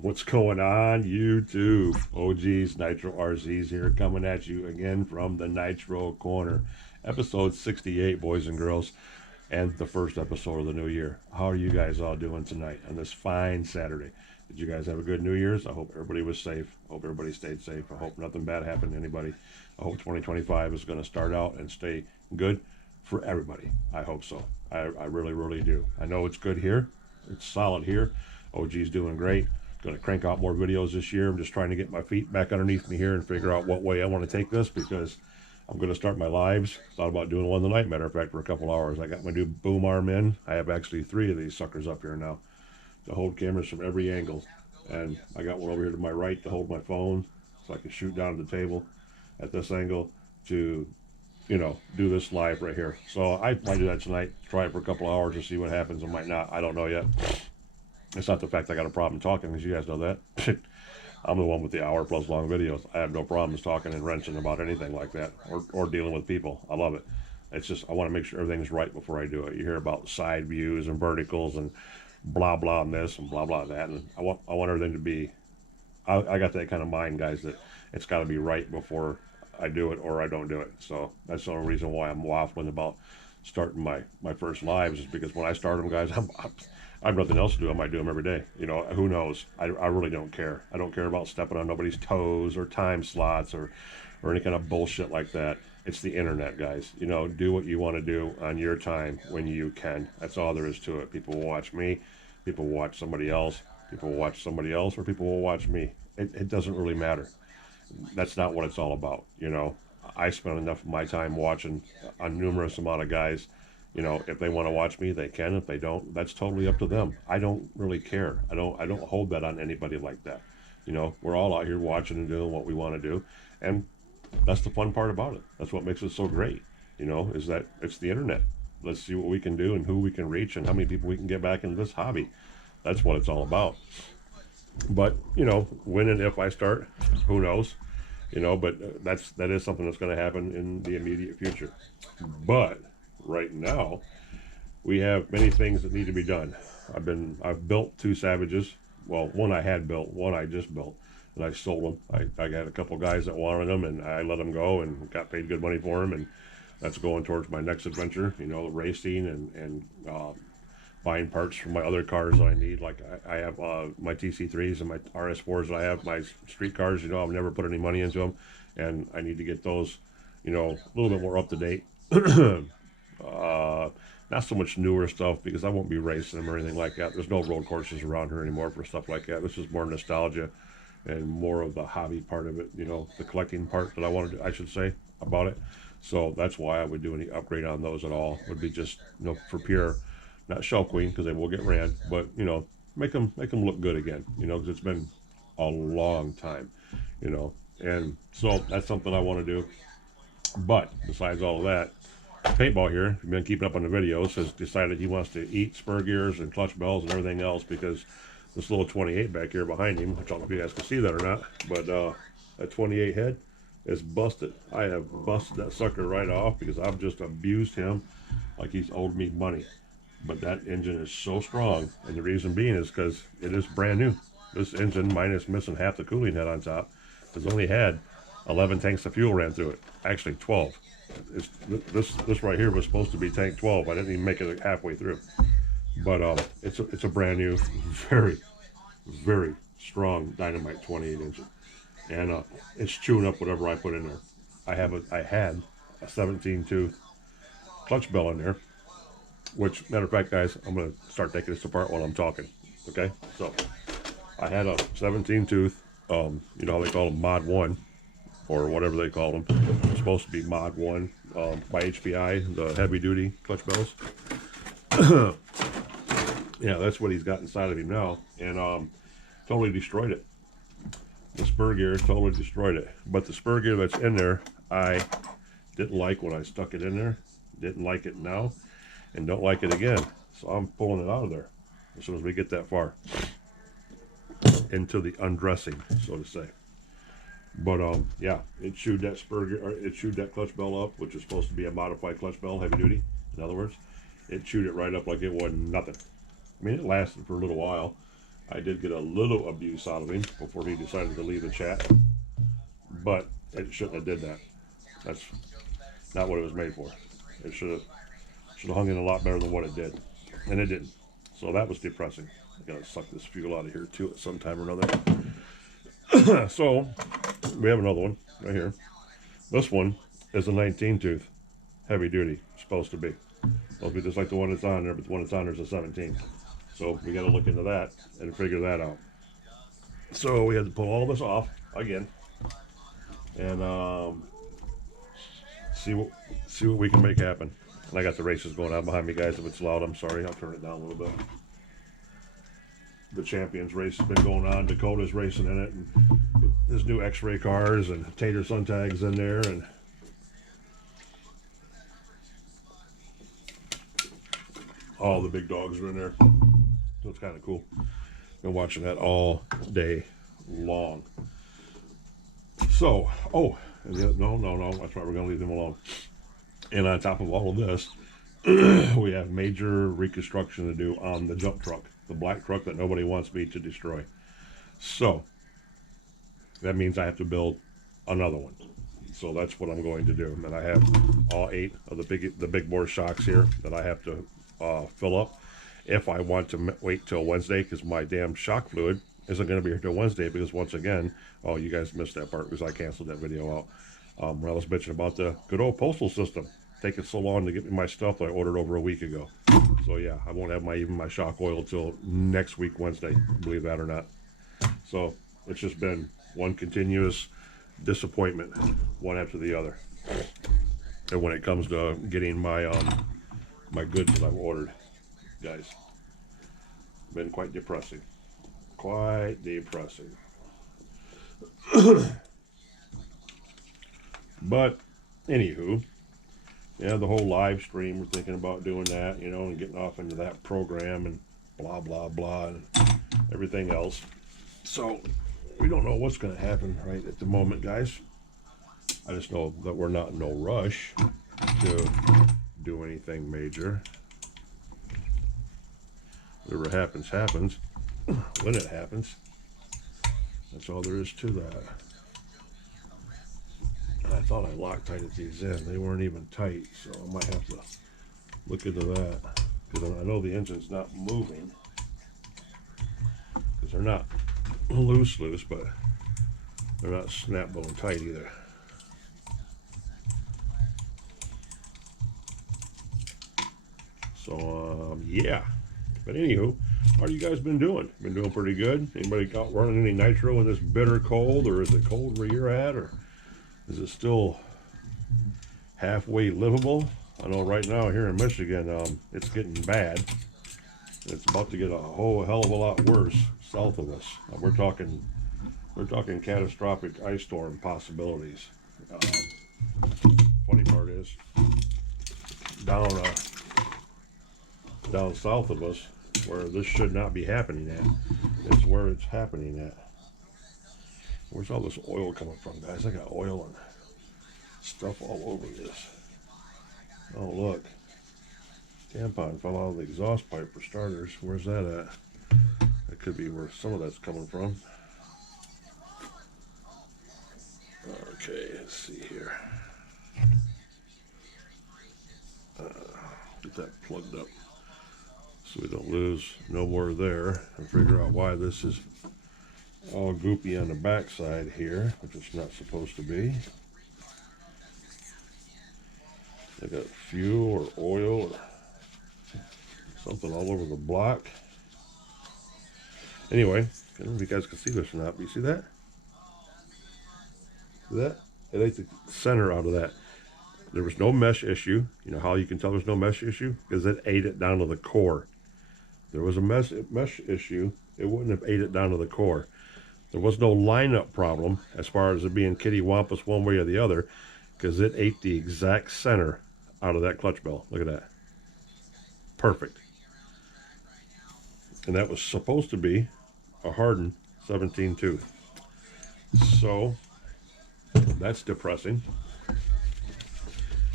What's going on, YouTube? OG's Nitro RZ's here, coming at you again from the Nitro Corner. Episode 68, boys and girls, and the first episode of the new year. How are you guys all doing tonight on this fine Saturday? Did you guys have a good New Year's? I hope everybody was safe. I hope everybody stayed safe. I hope nothing bad happened to anybody. I hope 2025 is going to start out and stay good for everybody. I hope so. I really, really do. I know it's good here. It's solid here. OG's doing great. Going to crank out more videos this year. I'm just trying to get my feet back underneath me here and figure out what way I want to take this, because I'm going to start my lives. Thought about doing one tonight, matter of fact, for a couple hours. I got my new boom arm in. I have actually 3 of these suckers up here now to hold cameras from every angle. And I got one over here to my right to hold my phone so I can shoot down at the table at this angle to, do this live right here. So I might do that tonight, try it for a couple hours to see what happens. I might not. I don't know yet. It's not the fact I got a problem talking, because you guys know that. I'm the one with the hour plus long videos. I have no problems talking and wrenching about anything like that, or dealing with people. I love it. It's just, I want to make sure everything's right before I do it. You hear about side views and verticals and blah blah and this and blah blah that, and I want everything to be. I got that kind of mind, guys, that it's got to be right before I do it, or I don't do it. So that's the only reason why I'm waffling about starting my first lives, is because when I start them, guys, I have nothing else to do. I might do them every day. Who knows? I really don't care. I don't care about stepping on nobody's toes or time slots or any kind of bullshit like that. It's the internet, guys. Do what you want to do on your time when you can. That's all there is to it. People will watch me. People will watch somebody else. People will watch somebody else, or people will watch me. It doesn't really matter. That's not what it's all about. I spend enough of my time watching a numerous amount of guys. If they want to watch me, they can. If they don't, that's totally up to them. I don't really care. I don't hold that on anybody like that. We're all out here watching and doing what we want to do, and that's the fun part about it. That's what makes it so great. Is that it's the internet. Let's see what we can do and who we can reach and how many people we can get back into this hobby. That's what it's all about. But when and if I start, who knows? But that is something that's going to happen in the immediate future. But right now, we have many things that need to be done. I've built 2 Savages. Well, one I had built, one I just built, and I sold them. I got a couple guys that wanted them, and I let them go and got paid good money for them, and that's going towards my next adventure. Racing and buying parts for my other cars that I need. Like I have my TC3s and my RS4s that I have, my street cars. I've never put any money into them, and I need to get those, a little bit more up to date. Not so much newer stuff, because I won't be racing them or anything like that. There's no road courses around here anymore for stuff like that. This is more nostalgia and more of the hobby part of it, the collecting part that I wanted to, I should say, about it. So that's why I would do any upgrade on those at all. Would be just, for pure, not shell queen, because they will get ran, but make them look good again, because it's been a long time, and so that's something I want to do. But besides all of that, Paintball here, if you've been keeping up on the videos, has decided he wants to eat spur gears and clutch bells and everything else, because this little 28 back here behind him, which I don't know if you guys can see that or not, but that 28 head is busted. I have busted that sucker right off because I've just abused him like he's owed me money. But that engine is so strong, and the reason being is because it is brand new. This engine, minus missing half the cooling head on top, has only had 11 tanks of fuel ran through it. Actually 12. This right here was supposed to be tank 12. I didn't even make it halfway through. But it's a brand new, very, very strong Dynamite 28 engine, and it's chewing up whatever I put in there. I had a 17 tooth clutch bell in there, which, matter of fact, guys, I'm going to start taking this apart while I'm talking. Okay, so I had a 17 tooth. How they call them, Mod 1, or whatever they call them. It's supposed to be Mod 1 by HPI, the heavy duty clutch bells. Yeah, that's what he's got inside of him now, and totally destroyed it. The spur gear totally destroyed it. But the spur gear that's in there, I didn't like when I stuck it in there, didn't like it now, and don't like it again. So I'm pulling it out of there as soon as we get that far into the undressing, so to say. But yeah, it chewed that spur gear, it chewed that clutch bell up, which is supposed to be a modified clutch bell, heavy duty. In other words, it chewed it right up like it wasn't nothing. I mean, it lasted for a little while, I did get a little abuse out of him before he decided to leave the chat, but it shouldn't have did that. That's not what it was made for. It should have hung in a lot better than what it did, and it didn't. So that was depressing. I gotta suck this fuel out of here too at some time or another. So we have another one right here. This one is a 19 tooth, heavy duty, supposed to be. It'll be just like the one that's on there, but the one that's on there is a 17. So we got to look into that and figure that out. So we had to pull all this off again and see what we can make happen. And I got the races going on behind me, guys. If it's loud, I'm sorry. I'll turn it down a little bit. The Champions race has been going on. Dakota's racing in it, and there's new X-ray cars and Tater Sun tags in there, and all the big dogs are in there. So it's kind of cool. Been watching that all day long. So, no, that's why we're going to leave them alone. And on top of all of this, we have major reconstruction to do on the jump truck, the black truck that nobody wants me to destroy. So that means I have to build another one. So that's what I'm going to do. And I have all 8 of the big bore shocks here that I have to fill up if I want to wait till Wednesday, because my damn shock fluid isn't going to be here till Wednesday, because once again, oh, you guys missed that part because I canceled that video out when I was bitching about the good old postal system taking so long to get me my stuff that I ordered over a week ago. So yeah, I won't have even my shock oil till next week Wednesday, believe that or not. So it's just been one continuous disappointment, one after the other. And when it comes to getting my my goods that I've ordered, guys, been quite depressing. Quite depressing. But anywho, yeah, the whole live stream, we're thinking about doing that, you know, and getting off into that program and blah blah blah and everything else. So we don't know what's going to happen right at the moment, guys. I just know that we're not in no rush to do anything major. Whatever happens, happens. When it happens. That's all there is to that. And I thought I Loctited these in. They weren't even tight, so I might have to look into that. Because I know the engine's not moving. Because they're not loose, but they're not snap bone tight either. So, yeah. But anywho, how you guys been doing? Been doing pretty good? Anybody out running any nitro in this bitter cold, or is it cold where you're at, or is it still halfway livable? I know right now here in Michigan, it's getting bad. It's about to get a whole hell of a lot worse south of us. We're talking catastrophic ice storm possibilities. Funny part is, down south of us, where this should not be happening at, it's where it's happening at. Where's all this oil coming from, guys? I got oil and stuff all over this. Oh, look. Tampon fell out of the exhaust pipe for starters. Where's that at? That could be where some of that's coming from. Okay, let's see here. Get that plugged up so we don't lose no more there, and figure out why this is all goopy on the back side here, which it's not supposed to be. I got fuel or oil or something all over the block. Anyway, I don't know if you guys can see this or not, but you see that? See that? It ate the center out of that. There was no mesh issue. You know how you can tell there's no mesh issue? Because it ate it down to the core. If there was a mesh issue, it wouldn't have ate it down to the core. There was no lineup problem as far as it being kitty wampus one way or the other, because it ate the exact center out of that clutch bell. Look at that. Perfect. And that was supposed to be a hardened 17 tooth. So that's depressing.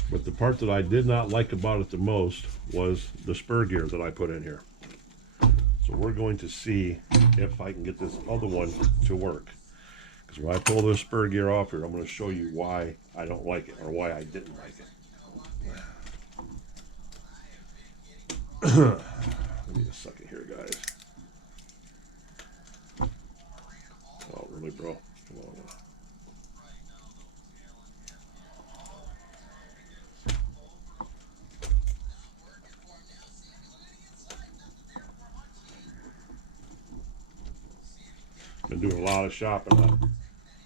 But the part that I did not like about it the most was the spur gear that I put in here. So we're going to see if I can get this other one to work. Because when I pull this spur gear off here, I'm going to show you why I don't like it, or why I didn't like it. Give me a second here, guys. Oh, really, bro? Come on. Been doing a lot of shopping on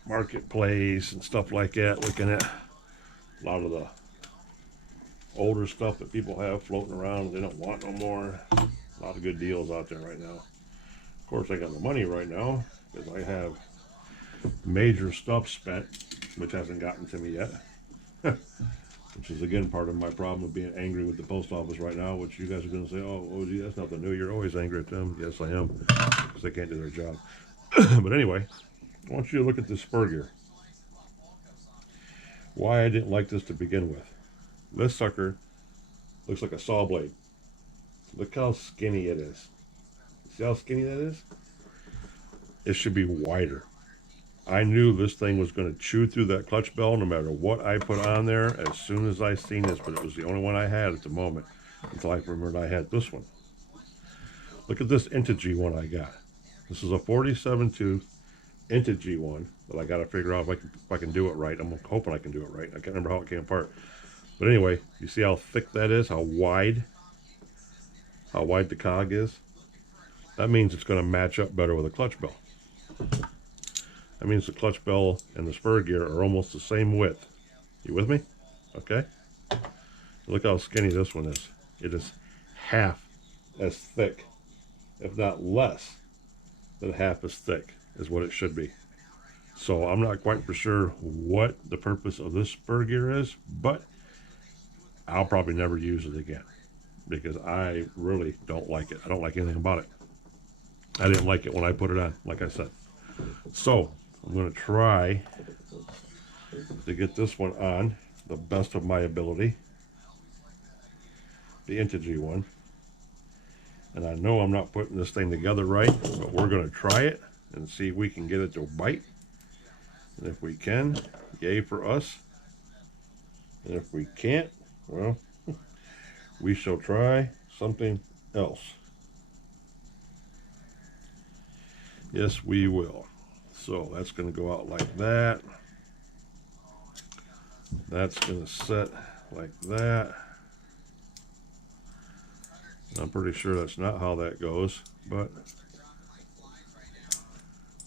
Marketplace and stuff like that, looking at a lot of the older stuff that people have floating around they don't want no more. A lot of good deals out there right now. Of course, I got the money right now because I have major stuff spent, which hasn't gotten to me yet. Which is again part of my problem of being angry with the post office right now, which you guys are going to say, oh, gee, that's nothing new. You're always angry at them. Yes, I am, because they can't do their job. But anyway, I want you to look at this spur gear. Why I didn't like this to begin with. This sucker looks like a saw blade. Look how skinny it is. See how skinny that is? It should be wider. I knew this thing was going to chew through that clutch bell no matter what I put on there as soon as I seen this, but it was the only one I had at the moment until I remembered I had this one. Look at this Integy one I got. This is a 47 tooth Integy one that I got to figure out if I can do it right. I'm hoping I can do it right. I can't remember how it came apart. But anyway, you see how thick that is? How wide the cog is? That means it's going to match up better with a clutch bell. That means the clutch bell and the spur gear are almost the same width. You with me? Okay. Look how skinny this one is. It is half as thick, if not less than half as thick is what it should be. So I'm not quite for sure what the purpose of this spur gear is, but I'll probably never use it again because I really don't like it. I don't like anything about it. I didn't like it when I put it on, like I said. So I'm going to try to get this one on the best of my ability, the Integy one. And I know I'm not putting this thing together right, but we're going to try it and see if we can get it to bite. And if we can, yay for us. And if we can't, well, we shall try something else. Yes, we will. So that's going to go out like that. That's going to set like that. I'm pretty sure that's not how that goes, but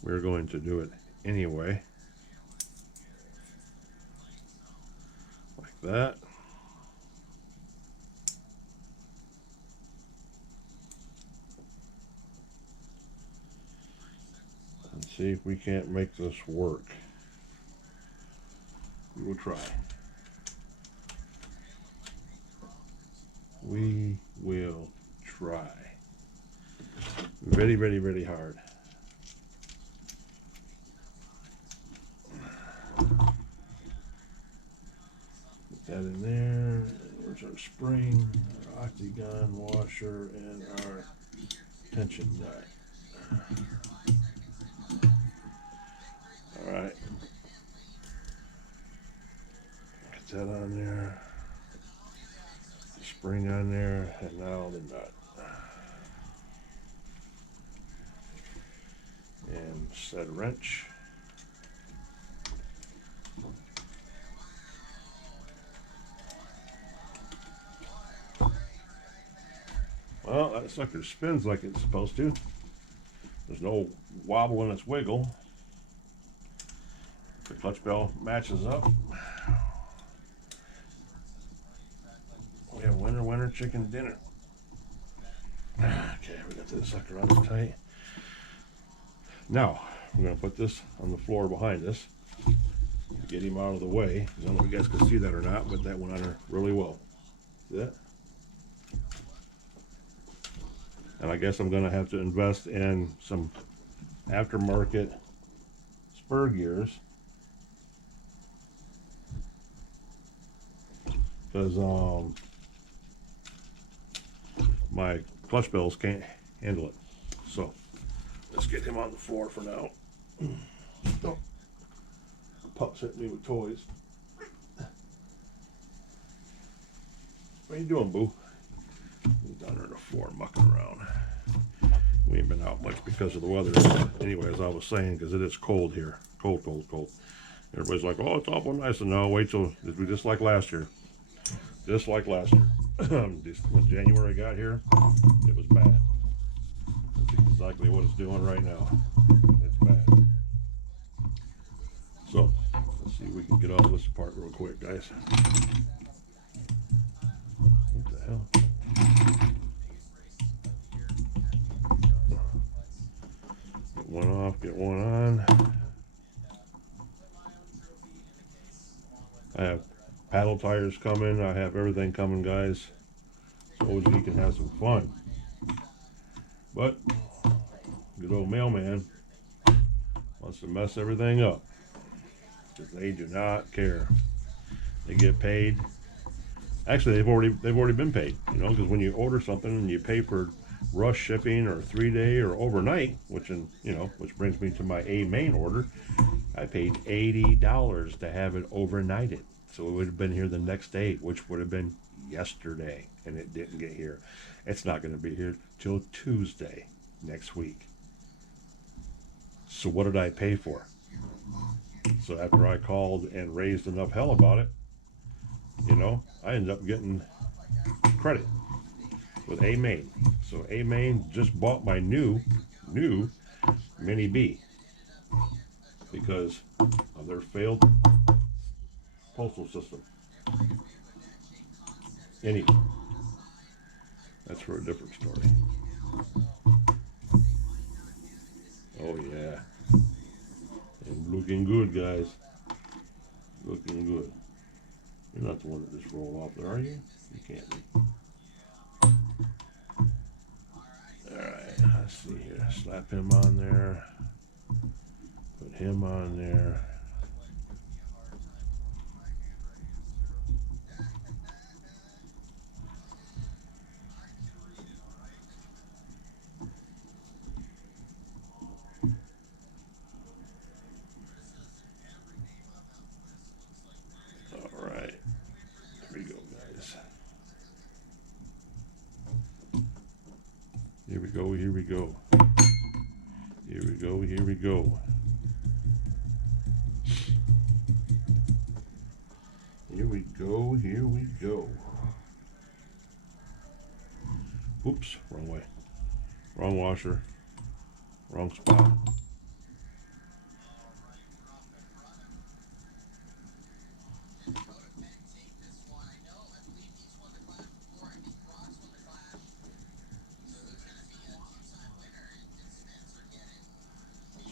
we're going to do it anyway. Like that. And see if we can't make this work. We will try. We will try. Very, very, very hard. Put that in there. Where's our spring, our octagon washer, and our tension nut. All right. Get that on there. Spring on there, and now the nut. And set wrench. Well, that sucker spins like it's supposed to. There's no wobble in its wiggle. The clutch bell matches up. We have winter chicken dinner. Okay, we got this sucker on tight. Now, we're going to put this on the floor behind us. Get him out of the way. I don't know if you guys can see that or not, but that went on there really well. See that? And I guess I'm going to have to invest in some aftermarket spur gears. Because my clutch bells can't handle it. So let's get him on the floor for now. Oh, pup's hitting me with toys. What are you doing, boo? He's down there on the floor mucking around. We ain't been out much because of the weather. Anyway, as I was saying, because it is cold here. Cold, cold, cold. Everybody's like, oh, it's awful nice. And no, wait till it'll be just like last year. Just like last year. When January got here, it was bad. That's exactly what it's doing right now. It's bad. So, let's see if we can get all this apart real quick, guys. What the hell? Get one off, get one on. I have paddle tires coming. I have everything coming, guys. So OG can have some fun. But good old mailman wants to mess everything up because they do not care. They get paid. Actually, they've already been paid. You know, because when you order something and you pay for rush shipping or 3-day or overnight, which brings me to my AGAIN order. I paid $80 to have it overnighted. So it would have been here the next day, which would have been yesterday, and it didn't get here. It's not going to be here till Tuesday next week. So what did I pay for? So after I called and raised enough hell about it, I ended up getting credit with AGAIN. So AGAIN just bought my new Mini B because of their failed postal system. Anyway, that's for a different story. Oh yeah, and looking good, guys. Looking good. You're not the one that just rolled off there, are you? You can't be. Alright, let's see here. Slap him on there. Put him on there. Alright. Here we go, guys. Here we go, here we go. Here we go, here we go. Here we go, here we go. Oops, wrong way. Wrong washer. Wrong spot.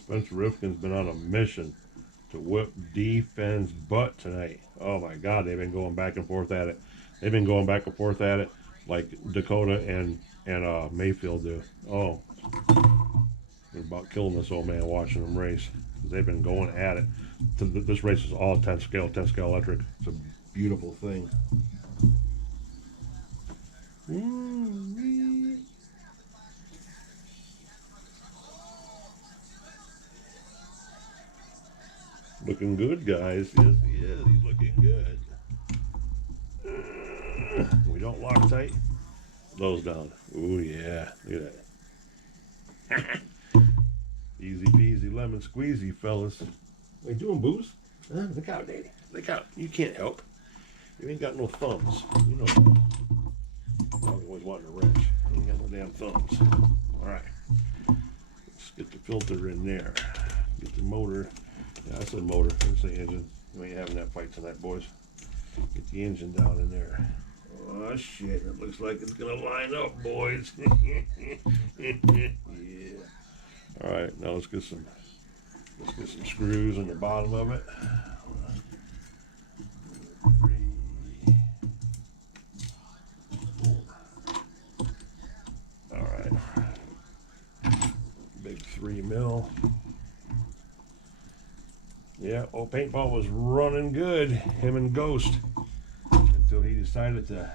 Spencer Rifkin's been on a mission to whip defense butt tonight. Oh my God, they've been going back and forth at it. They've been going back and forth at it like Dakota and Mayfield do. Oh, they're about killing this old man watching them race. They've been going at it. This race is all 10 scale electric. It's a beautiful thing. Looking good, guys. Yes, he is. He's looking good. We don't lock tight. Those down. Ooh, yeah. Look at that. Easy peasy lemon squeezy, fellas. What are you doing, Booze? Huh? Look out, Daddy. Look out. You can't help. You ain't got no thumbs. You know that. I'm always wanting to wrench. You ain't got no damn thumbs. All right. Let's get the filter in there. Get the motor. Yeah, I said motor. I didn't say engine. You ain't having that fight tonight, boys. Get the engine down in there. Oh shit! It looks like it's gonna line up, boys. Yeah. All right, now let's get some screws in the bottom of it. 3, 4. All right. Big 3 mil. Yeah, old Paintball was running good, him and Ghost, until he decided to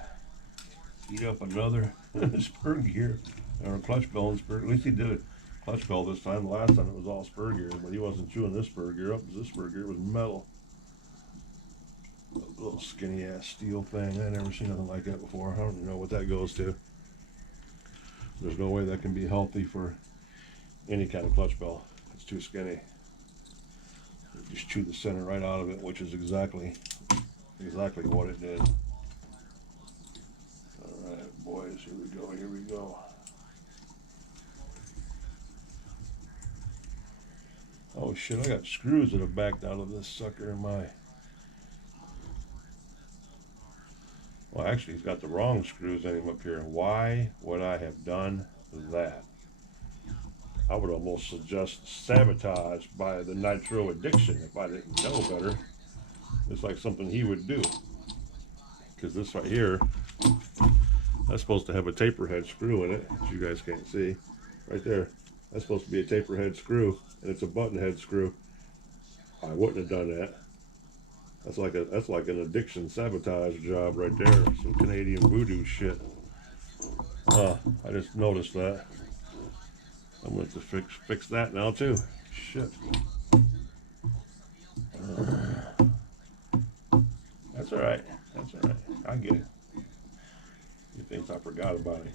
eat up another spur gear, or clutch bell and spur. At least he did it. clutch bell this time. The last time it was all spur gear, but he wasn't chewing this spur gear up. This spur gear was metal. A little skinny ass steel thing. I never seen nothing like that before. I don't even know what that goes to. There's no way that can be healthy for any kind of clutch bell. It's too skinny. It just chewed the center right out of it, which is exactly what it did. All right, boys, here we go. Here we go. Oh shit! I got screws that have backed out of this sucker in my. Well, actually, he's got the wrong screws in him up here. Why would I have done that? I would almost suggest sabotage by the Nitro addiction if I didn't know better. It's like something he would do. Because this right here, that's supposed to have a taper head screw in it, which you guys can't see. Right there. That's supposed to be a taper head screw, and it's a button head screw. I wouldn't have done that. That's like an addiction sabotage job right there. Some Canadian voodoo shit. I just noticed that. I'm going to fix that now too. Shit. That's all right. That's all right. I get it. He thinks I forgot about it.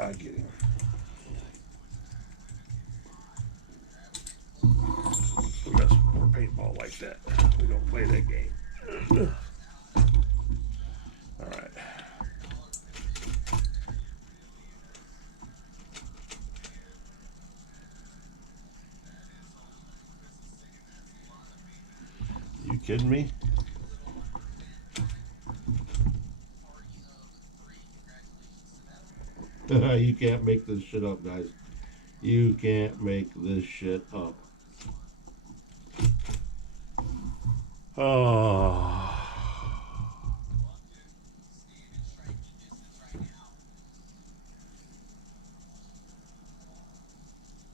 I get it. We got some more paintball like that. We don't play that game. All right. You kidding me? You can't make this shit up, guys. You can't make this shit up. Oh.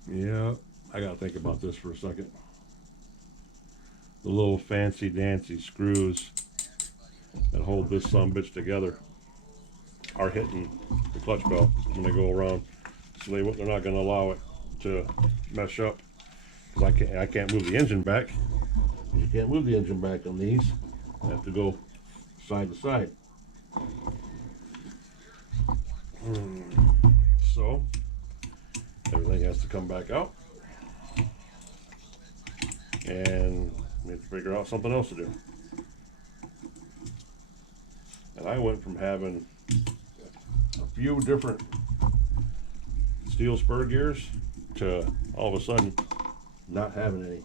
Yeah, I gotta think about this for a second. The little fancy dancy screws that hold this sumbitch together are hitting the clutch bell when they go around, so they're not going to allow it to mesh up. Because I can't move the engine back. You can't move the engine back on these. I have to go side to side. So everything has to come back out, and we have to figure out something else to do. And I went from having a few different steel spur gears to all of a sudden not having any.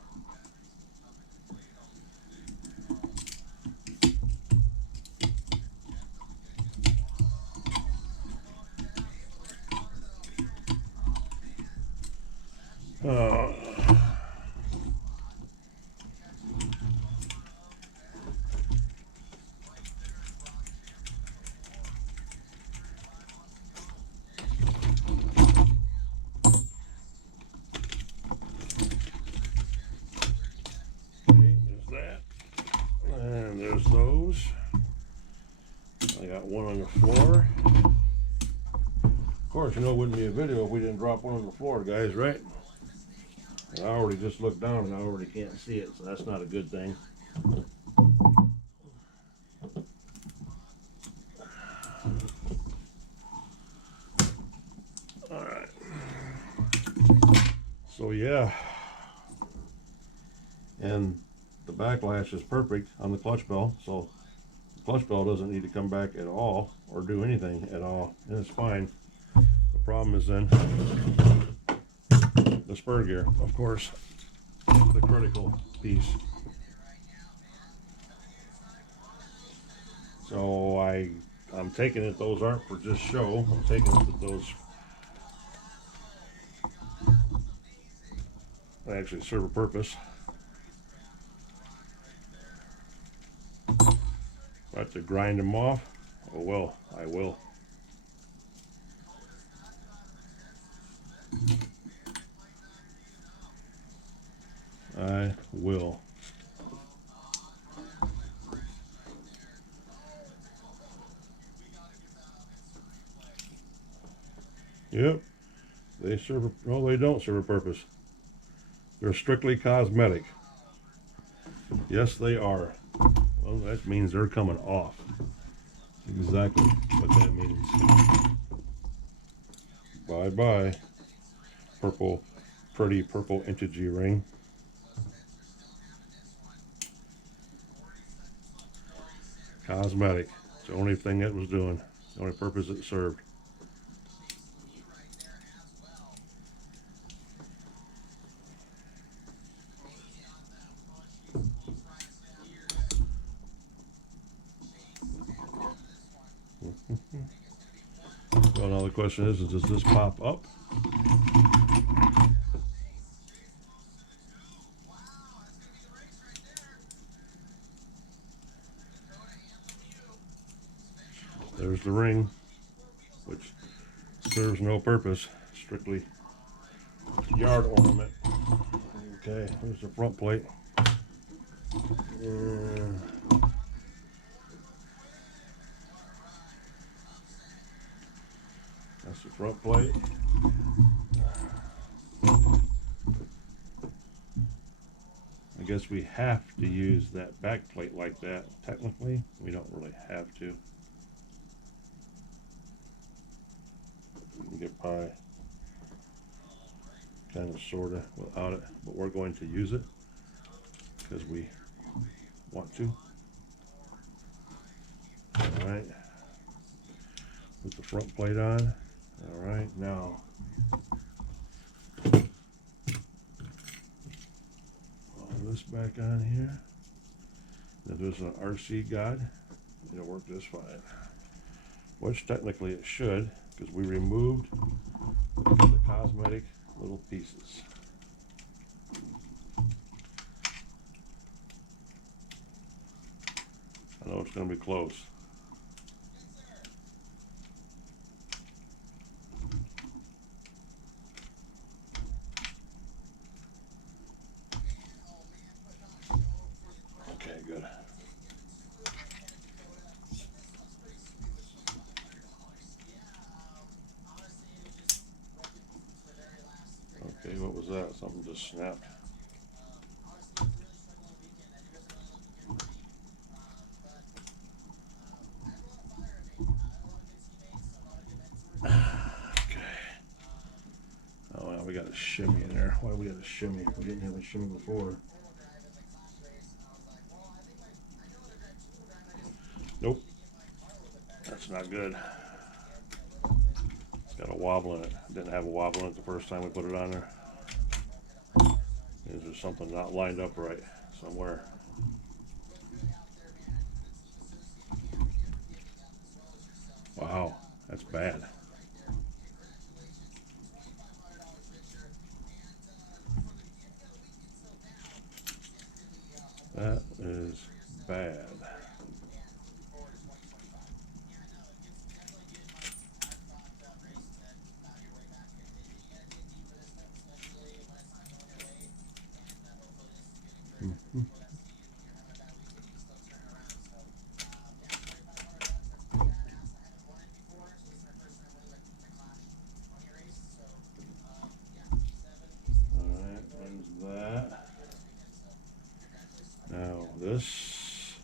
There's those. I got one on the floor. Of course, you know it wouldn't be a video if we didn't drop one on the floor, guys, right? And I already just looked down and I already can't see it, so that's not a good thing. Alright. So yeah. And the backlash is perfect on the clutch bell, so the clutch bell doesn't need to come back at all or do anything at all, and it's fine. The problem is then the spur gear, of course, the critical piece. So I'm taking it those aren't for just show. I'm taking it that those actually serve a purpose. I have to grind them off. Oh well, I will. I will. Yep. They serve. No, they don't serve a purpose. They're strictly cosmetic. Yes, they are. Well, that means they're coming off. Exactly what that means. Bye bye. Purple, pretty purple integer ring. Cosmetic. It's the only thing it was doing. The only purpose it served. Well, now the question is does this pop up? There's the ring, which serves no purpose, strictly yard ornament. Okay, there's the front plate. That's the front plate. I guess we have to use that back plate like that. Technically, we don't really have to. We can get by kind of sort of without it, but we're going to use it because we want to. All right, put the front plate on. All right, now this back on here. If there's an RC guide, it'll work just fine. Which technically it should, because we removed the cosmetic little pieces. I know it's going to be close. Okay, good. Okay, what was that? Something just snapped. We got a shimmy in there. Why do we got a shimmy? We didn't have a shimmy before. Nope. That's not good. It's got a wobble in it. Didn't have a wobble in it the first time we put it on there. Is there something not lined up right somewhere? Wow, that's bad. That is bad. Alright, there's that. Now this.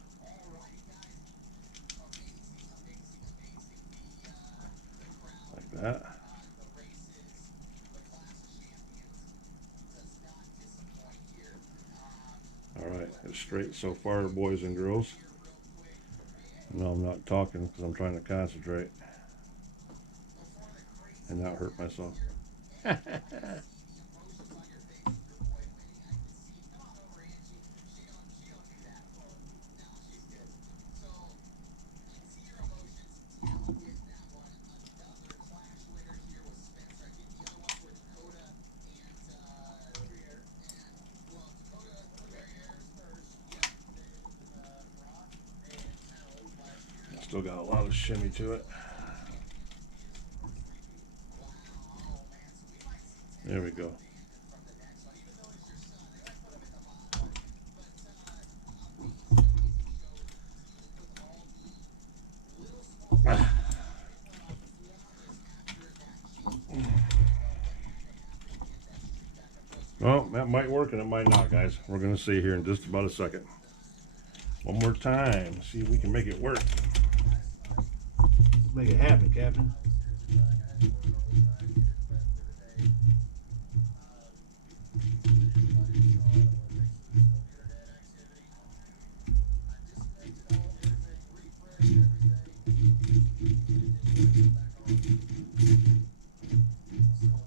Like that. Alright, it's straight so far, boys and girls. No, I'm not talking because I'm trying to concentrate and not hurt myself. Still got a lot of shimmy to it. There we go. Well, that might work and it might not, guys. We're going to see here in just about a second. One more time. See if we can make it work. Make it happen, Captain.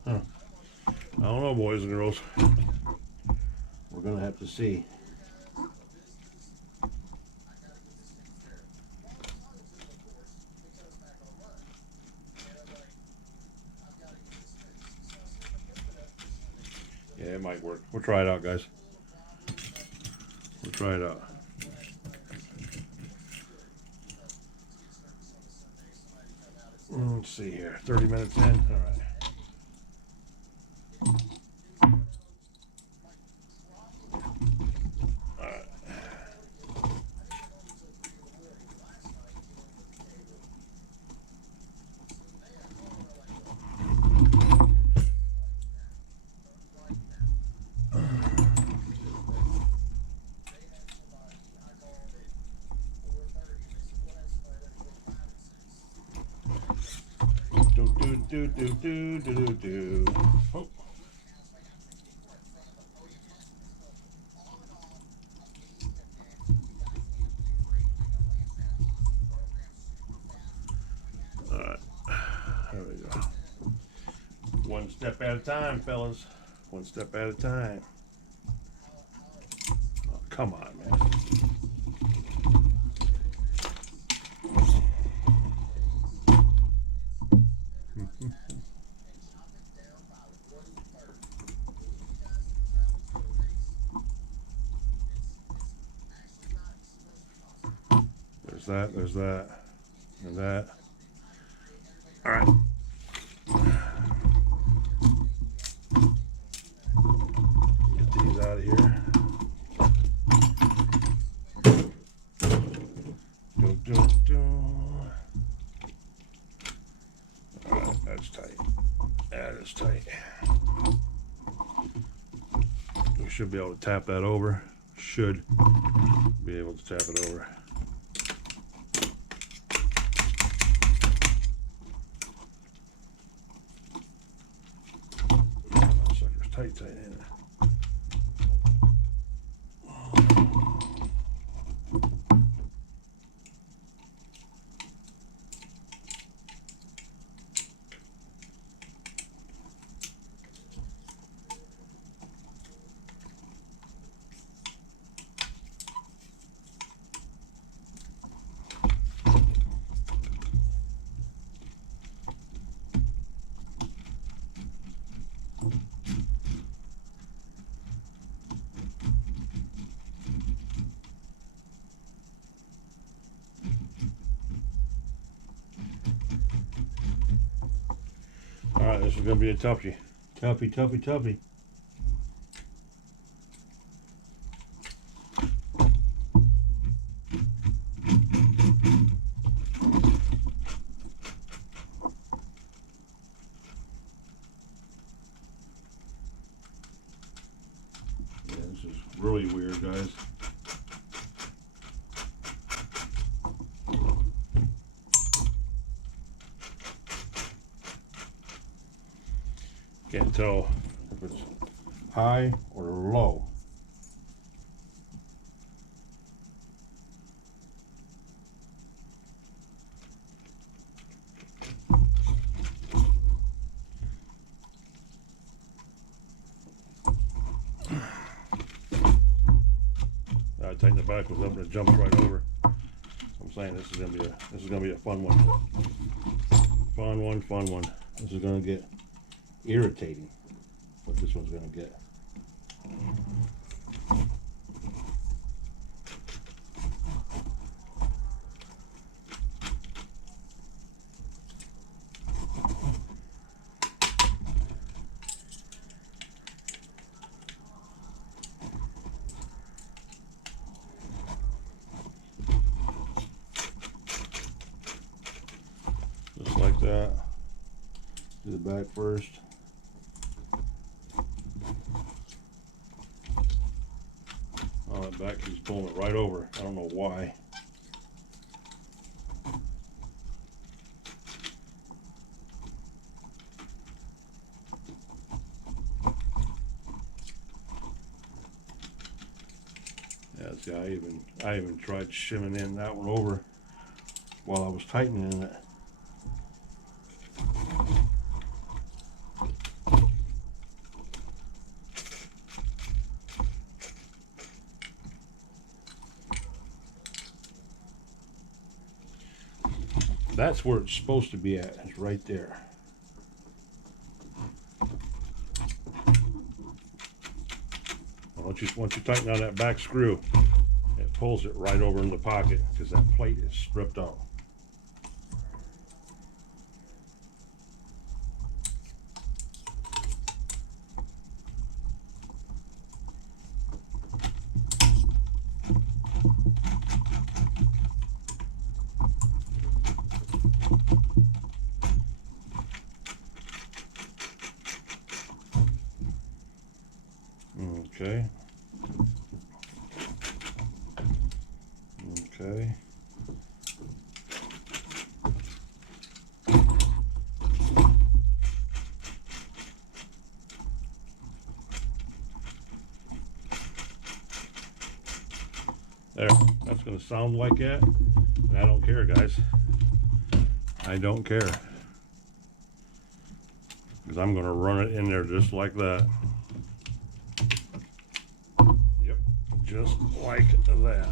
Huh. I don't know, boys and girls. We're going to have to see. Yeah, it might work. We'll try it out, guys. We'll try it out. Let's see here. 30 minutes in. All right. Do. Oh. All right. There we go. One step at a time, fellas. One step at a time. Oh, come on, man. There's that, and that. All right. Get these out of here. All right, that's tight. That is tight. We should be able to tap that over. Should be able to tap it over. Tight in it. All right, this is going to be a toughie. Toughie. Yeah, this is really weird, guys. Can't tell if it's high or low. I tighten the back with up and it jumps right over. I'm saying this is gonna be a fun one. Fun one. This is gonna get irritating, what this one's gonna get. Just like that. Do the back first. that back, he's pulling it right over. I don't know why. Yeah, see, I even tried shimming in that one over while I was tightening it. That's where it's supposed to be at, it's right there. Once you tighten on that back screw, it pulls it right over in the pocket because that plate is stripped out. Okay. Okay. There, that's going to sound like that. And I don't care, guys. I don't care. Because I'm going to run it in there just like that. Yep, just like that.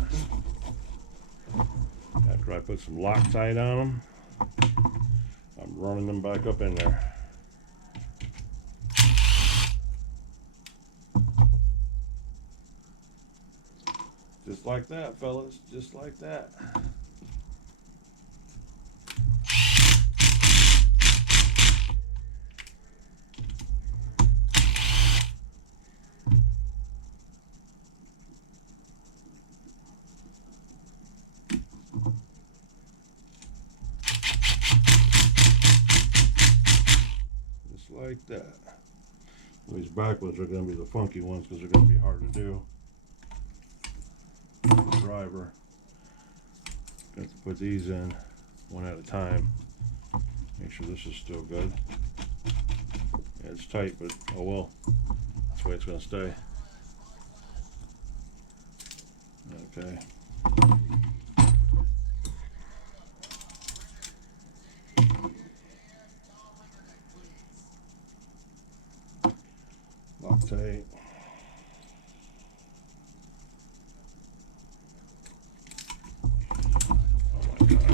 After I put some Loctite on them, I'm running them back up in there. Just like that, fellas, just like that. Like that. These back ones are going to be the funky ones because they're going to be hard to do. The driver. Got to put these in one at a time. Make sure this is still good. Yeah, it's tight, but oh well. That's the way it's going to stay. Okay. Loctite. Oh my God.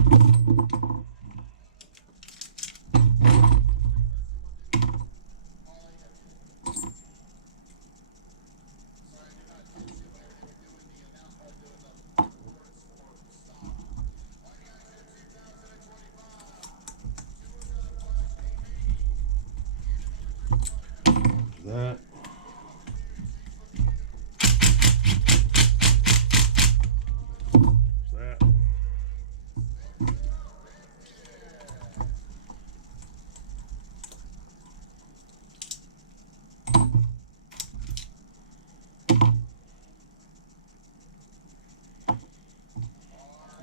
That.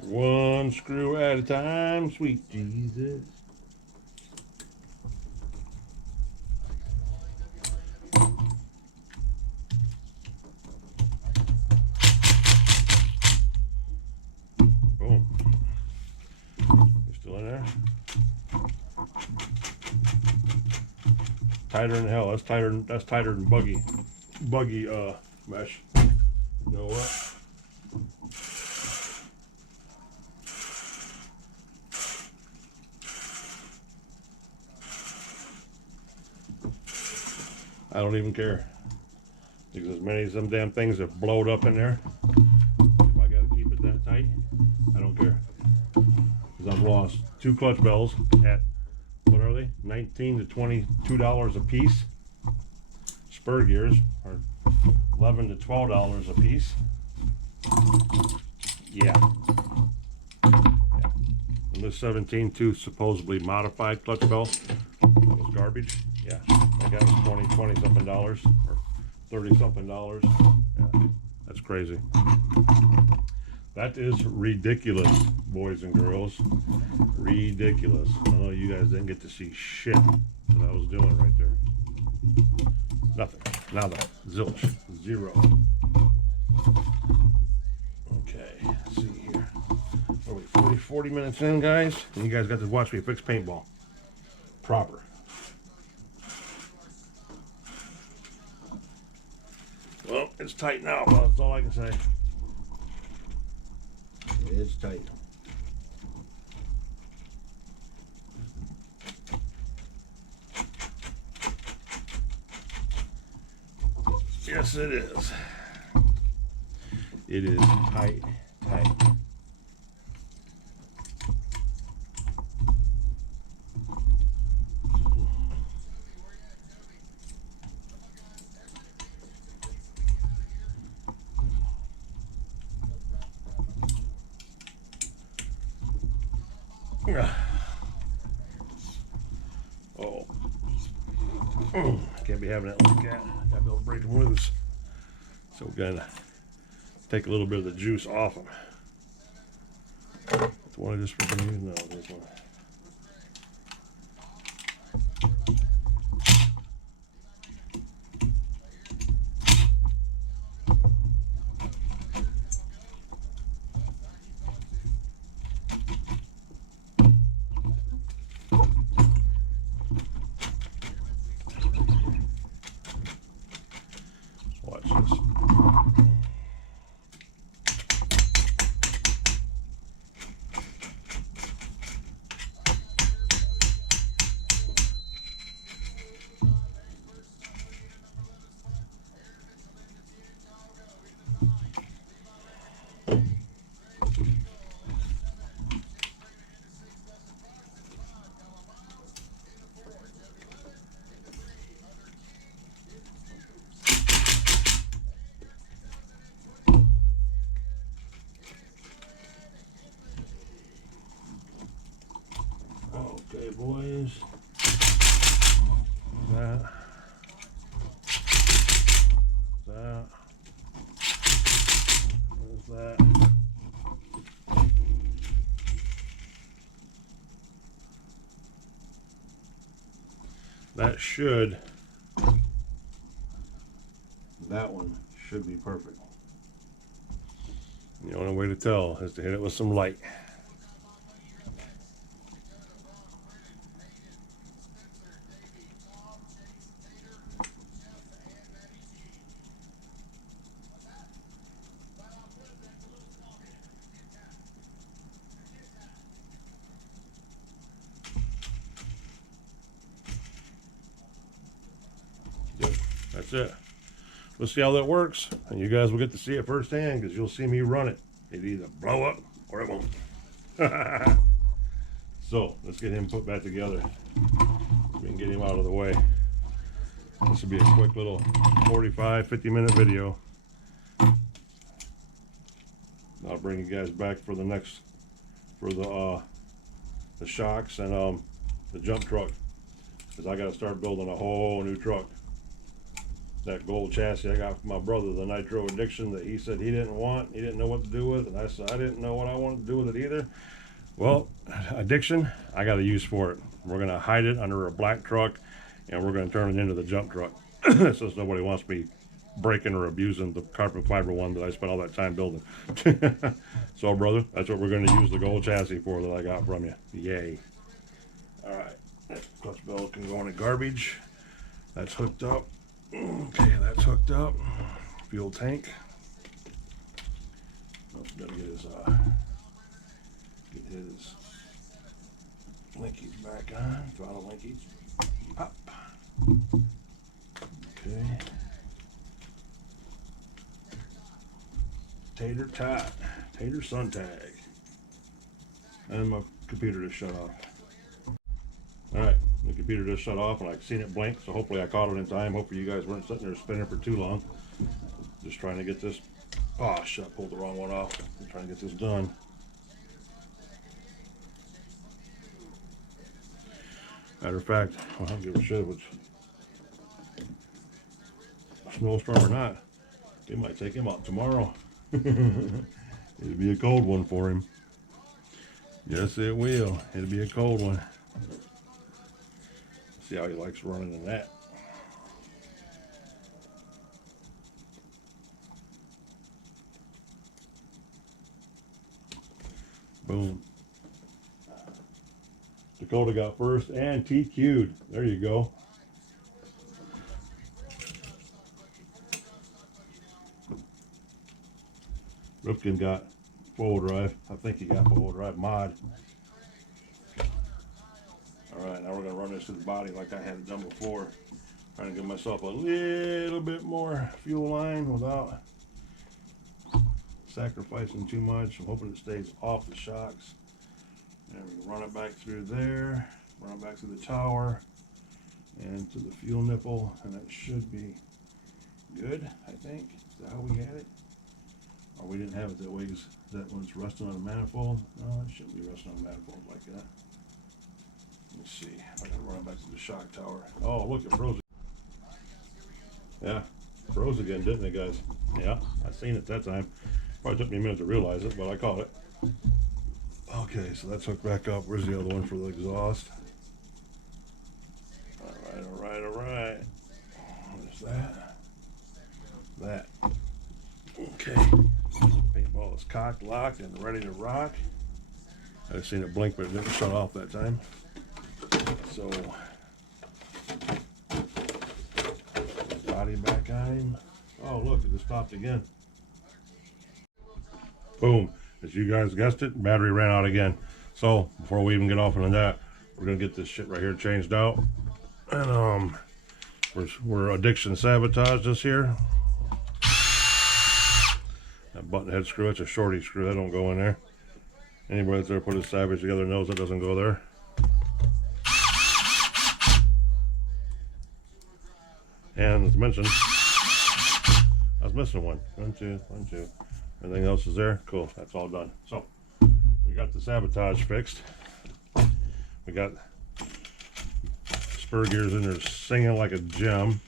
One screw at a time, sweet Jesus. Boom. You still in there? Tighter than hell. That's tighter than buggy mesh. You know what? I don't even care. Because as many of them damn things have blowed up in there, if I gotta keep it that tight, I don't care. Because I've lost 2 clutch bells at, what are they? $19 to $22 a piece. Spur gears are $11 to $12 a piece. Yeah. And this 17-tooth supposedly modified clutch bell was garbage. Yeah, that was $20 something or $30 something. Yeah, That's crazy. That is ridiculous, boys and girls. Ridiculous. I know you guys didn't get to see shit that I was doing right there. Nothing. Nada. Zilch. Zero. Okay. Let's see here. Are we 40 minutes in, guys? And you guys got to watch me fix paintball. Proper. Well, it's tight now, but that's all I can say. It's tight. Yes, it is. It is tight, tight. Oh. Can't be having it like that. Gotta be able to break them loose. So we're gonna take a little bit of the juice off them. It's one of this we're gonna use? No, this one. Watch this. Okay, boys. That. That. There's that. That should. That one should be perfect. The only way to tell is to hit it with some light. That's it. We'll see how that works, and you guys will get to see it firsthand because you'll see me run it. It either blow up or it won't. So let's get him put back together. We can get him out of the way. This will be a quick little 45-50-minute video. I'll bring you guys back for the next, for the shocks and the jump truck, because I got to start building a whole new truck. That gold chassis I got from my brother, the Nitro Addiction, that he said he didn't want, he didn't know what to do with, and I said I didn't know what I wanted to do with it either. Well, Addiction, I got a use for it. We're gonna hide it under a black truck, and we're gonna turn it into the jump truck, so nobody wants me breaking or abusing the carbon fiber one that I spent all that time building. So, brother, that's what we're gonna use the gold chassis for that I got from you. Yay! All right, that clutch belt can go in the garbage. That's hooked up. Okay, that's hooked up. Fuel tank. Oh, gotta get his linkies back on. Throttle linkies. Up. Okay. Tater tot. Tater sun tag. And my computer just shut off. Alright, the computer just shut off and I seen it blink, so hopefully I caught it in time. Hopefully you guys weren't sitting there spinning for too long. Just trying to get this. Oh shit, I pulled the wrong one off. I'm trying to get this done. Matter of fact, I don't give a shit if it's a snowstorm or not. We might take him out tomorrow. It'll be a cold one for him. Yes, it will. It'll be a cold one. See how he likes running in that. Boom. Dakota got first and TQ'd. There you go. Ripken got four-wheel drive. I think he got four-wheel drive mod. Alright, now we're going to run this to the body like I had it done before. Trying to give myself a little bit more fuel line without sacrificing too much. I'm hoping it stays off the shocks. And we can run it back through there, run it back to the tower, and to the fuel nipple, and that should be good, I think. Is that how we had it? Or we didn't have it that way because that one's resting on a manifold. No, it shouldn't be resting on a manifold like that. Let's see if I can run it back to the shock tower. Oh, look, it froze. Yeah, froze again, didn't it, guys? Yeah, I seen it that time. Probably took me a minute to realize it, but I caught it. Okay, so that's hooked back up. Where's the other one for the exhaust? Alright. There's that. That. Okay. Paintball is cocked, locked, and ready to rock. I just seen it blink, but it didn't shut off that time. So, body back on. Oh, look, it just stopped again. Boom. As you guys guessed it, battery ran out again. So, before we even get off into that, we're going to get this shit right here changed out. And, we're addiction sabotage this here. That button head screw, it's a shorty screw, that don't go in there. Anybody that's ever put a savage together knows it doesn't go there. And as mentioned, I was missing one. One, two. Everything else is there. Cool, that's all done. So, we got the sabotage fixed. We got spur gears in there singing like a gem.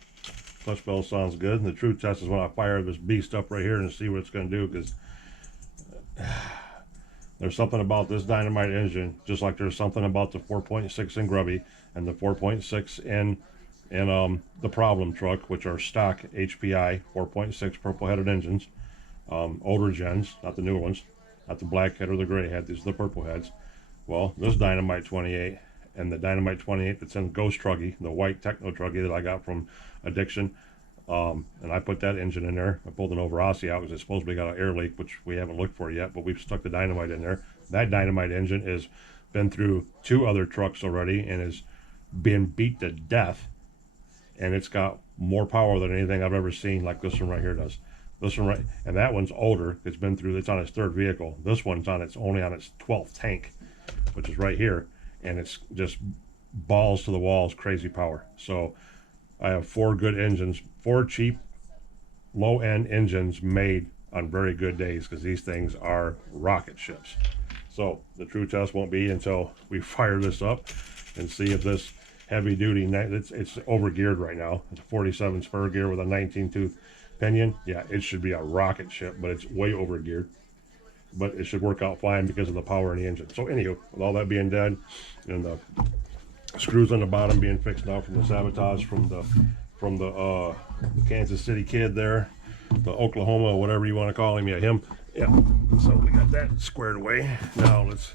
Clutch bell sounds good. And the true test is when I fire this beast up right here and see what it's going to do, because there's something about this dynamite engine, just like there's something about the 4.6 in Grubby and the 4.6 in the problem truck, which are stock HPI 4.6 purple headed engines, older gens, not the newer ones, not the black head or the gray head, these are the purple heads. Well, this Dynamite 28 and the Dynamite 28 that's in Ghost Truggy, the white Techno Truggy that I got from Addiction, and I put that engine in there. I pulled an over Aussie out because it's supposed to be got an air leak, which we haven't looked for yet, but we've stuck the Dynamite in there. That Dynamite engine has been through 2 other trucks already and has been beat to death, and it's got more power than anything I've ever seen like this one right here does. This one right, and that one's older. It's been through, it's on its 3rd vehicle. This one's only on its 12th tank, which is right here, and it's just balls to the walls, crazy power. So I have 4 good engines, 4 cheap, low-end engines made on very good days, because these things are rocket ships. So the true test won't be until we fire this up and see if this heavy duty, it's over geared right now. It's a 47 spur gear with a 19 tooth pinion. Yeah, it should be a rocket ship, but it's way over geared. But it should work out fine because of the power in the engine. So anywho, with all that being done, and the screws on the bottom being fixed now from the sabotage from the Kansas City kid there, the Oklahoma, whatever you want to call him, yeah, him. Yeah, so we got that squared away. Now let's,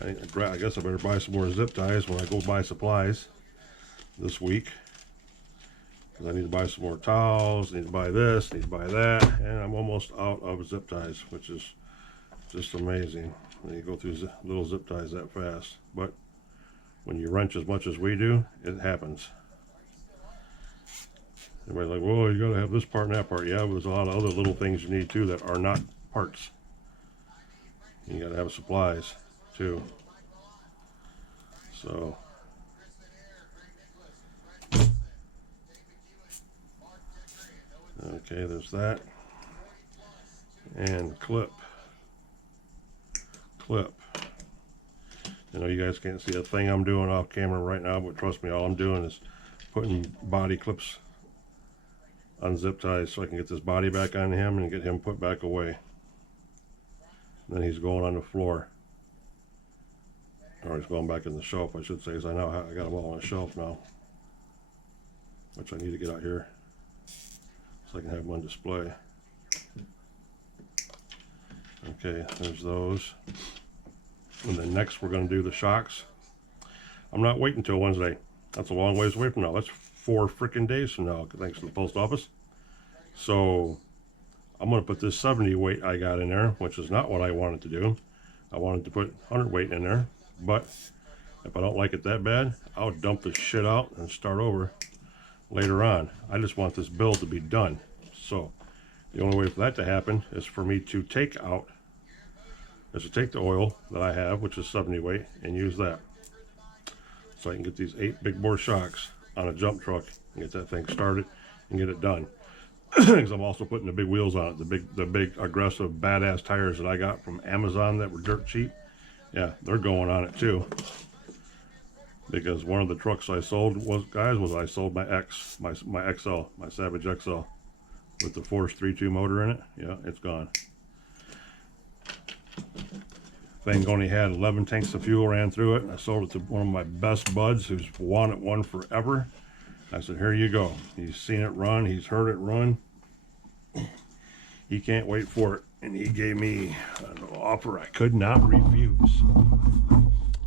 I guess I better buy some more zip ties when I go buy supplies this week, because I need to buy some more towels, need to buy this, need to buy that, and I'm almost out of zip ties, which is just amazing when you go through little zip ties that fast. But when you wrench as much as we do, it happens. Everybody's like, well, you gotta have this part and that part. Yeah, but there's a lot of other little things you need too that are not parts. You gotta have supplies too. So okay, there's that. And clip. I know you guys can't see a thing I'm doing off camera right now, but trust me, all I'm doing is putting body clips unzip ties so I can get this body back on him and get him put back away. And then he's going on the floor. Or he's going back in the shelf, I should say, because I know I got him all on the shelf now. Which I need to get out here so I can have them on display. Okay, there's those. And then next we're going to do the shocks. I'm not waiting until Wednesday. That's a long ways away from now. That's 4 freaking days from now, thanks to the post office. So I'm going to put this 70 weight I got in there, which is not what I wanted to do. I wanted to put 100 weight in there, but if I don't like it that bad, I'll dump this shit out and start over later on. I just want this build to be done. So the only way for that to happen is for me to take the oil that I have, which is 70 weight, and use that. So I can get these 8 big bore shocks on a jump truck and get that thing started and get it done. Because I'm also putting the big wheels on it, the big aggressive badass tires that I got from Amazon that were dirt cheap. Yeah, they're going on it too. Because one of the trucks I sold I sold my XL, my Savage XL with the Force 3.2 motor in it. Yeah, it's gone. Thing only had 11 tanks of fuel, ran through it, and I sold it to one of my best buds who's wanted one forever. I said, here you go. He's seen it run, he's heard it run. He can't wait for it, and he gave me an offer I could not refuse.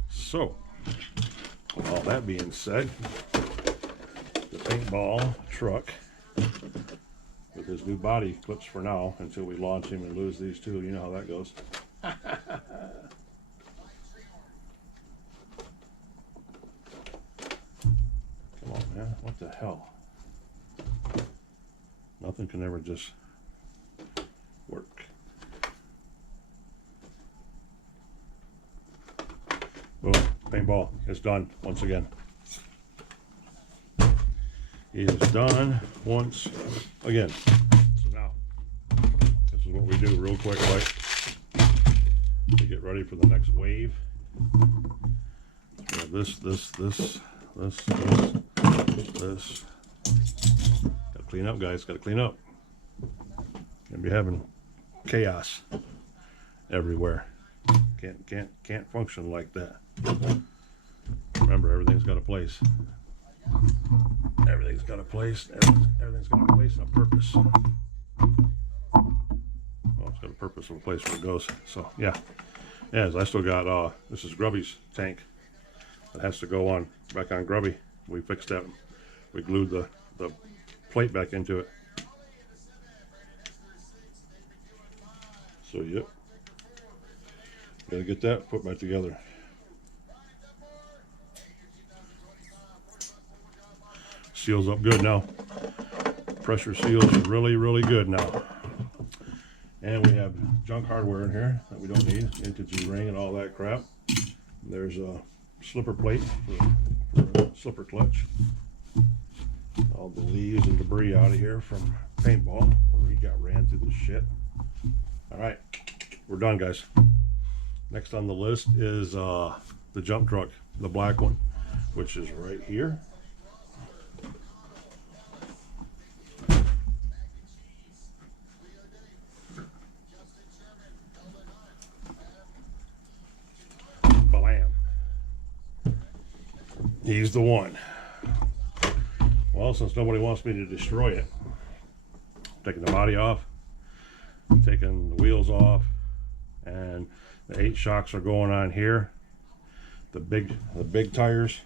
So, with all that being said, the paintball truck with his new body clips for now until we launch him and lose these two. You know how that goes. Come on, man. What the hell? Nothing can ever just work. Boom. Paintball is done once again. He is done once again. So now, this is what we do real quick, right? To get ready for the next wave. So this. Gotta clean up, guys. Gotta clean up. Gonna be having chaos everywhere. Can't function like that. Remember, everything's got a place. Everything's got a place. Everything's got a place and a purpose. Well, it's got a purpose and a place where it goes. So yeah. I still got this is Grubby's tank that has to go on back on Grubby. We fixed that. We glued the plate back into it. So yep. Gotta get that put back together. Seals up good now. Pressure seals really, really good now. And we have junk hardware in here that we don't need. Vintage ring and all that crap. There's a slipper plate for a slipper clutch. All the leaves and debris out of here from paintball where he got ran through the shit. Alright, we're done, guys. Next on the list is the jump truck, the black one, which is right here. He's the one. Well, since nobody wants me to destroy it, I'm taking the body off, I'm taking the wheels off, and the 8 shocks are going on here. The big tires,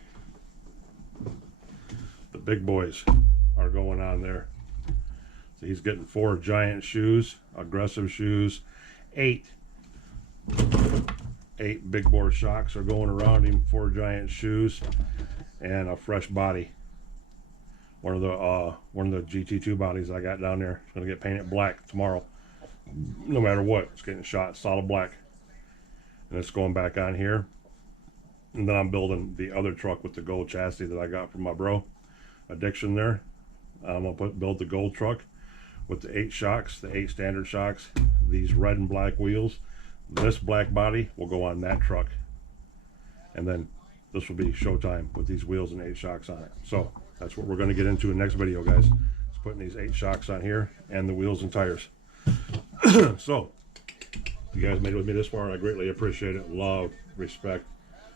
the big boys are going on there. So he's getting 4 giant shoes, aggressive shoes, 8 big bore shocks are going around him, 4 giant shoes, and a fresh body. One of the GT2 bodies I got down there. It's gonna get painted black tomorrow. No matter what, it's getting shot solid black. And it's going back on here. And then I'm building the other truck with the gold chassis that I got from my bro, Addiction there. I'm gonna build the gold truck with the 8 shocks, the 8 standard shocks, these red and black wheels. This black body will go on that truck, and then this will be showtime with these wheels and 8 shocks on it. So that's what we're going to get into in the next video, guys. It's putting these 8 shocks on here and the wheels and tires. So, you guys made it with me this far. I greatly appreciate it. Love, respect,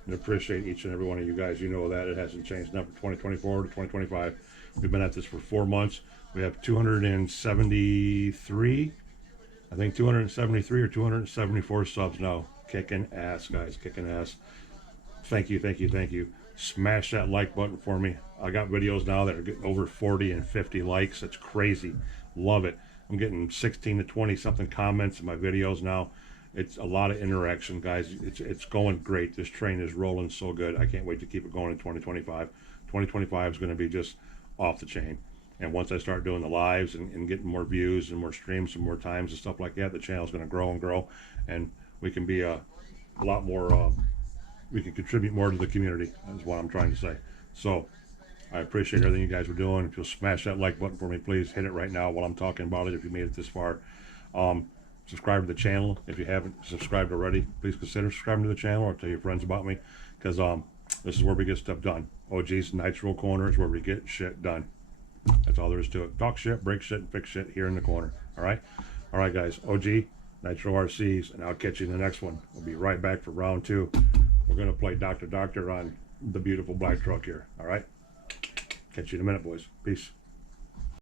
and appreciate each and every one of you guys. You know that it hasn't changed now from 2024 to 2025. We've been at this for 4 months. We have 273, I think 273 or 274 subs now. Kicking ass, guys, kicking ass. Thank you, thank you, thank you. Smash that like button for me. I got videos now that are getting over 40 and 50 likes. That's crazy. Love it. I'm getting 16 to 20 something comments in my videos now. It's a lot of interaction, guys. It's going great. This train is rolling so good. I can't wait to keep it going in 2025. 2025 is going to be just off the chain. And once I start doing the lives and getting more views and more streams and more times and stuff like that, the channel is going to grow and grow, and we can be a lot more. We can contribute more to the community. That's what I'm trying to say. So I appreciate everything you guys are doing. If you'll smash that like button for me, please hit it right now while I'm talking about it. If you made it this far, subscribe to the channel. If you haven't subscribed already, please consider subscribing to the channel or tell your friends about me, because this is where we get stuff done. OG's Nitro Corner is where we get shit done. That's all there is to it. Talk shit, break shit, and fix shit here in the corner. All right, guys. OG Nitro RCs, and I'll catch you in the next one. We'll be right back for round 2. We're gonna play Doctor on the beautiful black truck here. All right. Catch you in a minute, boys. Peace.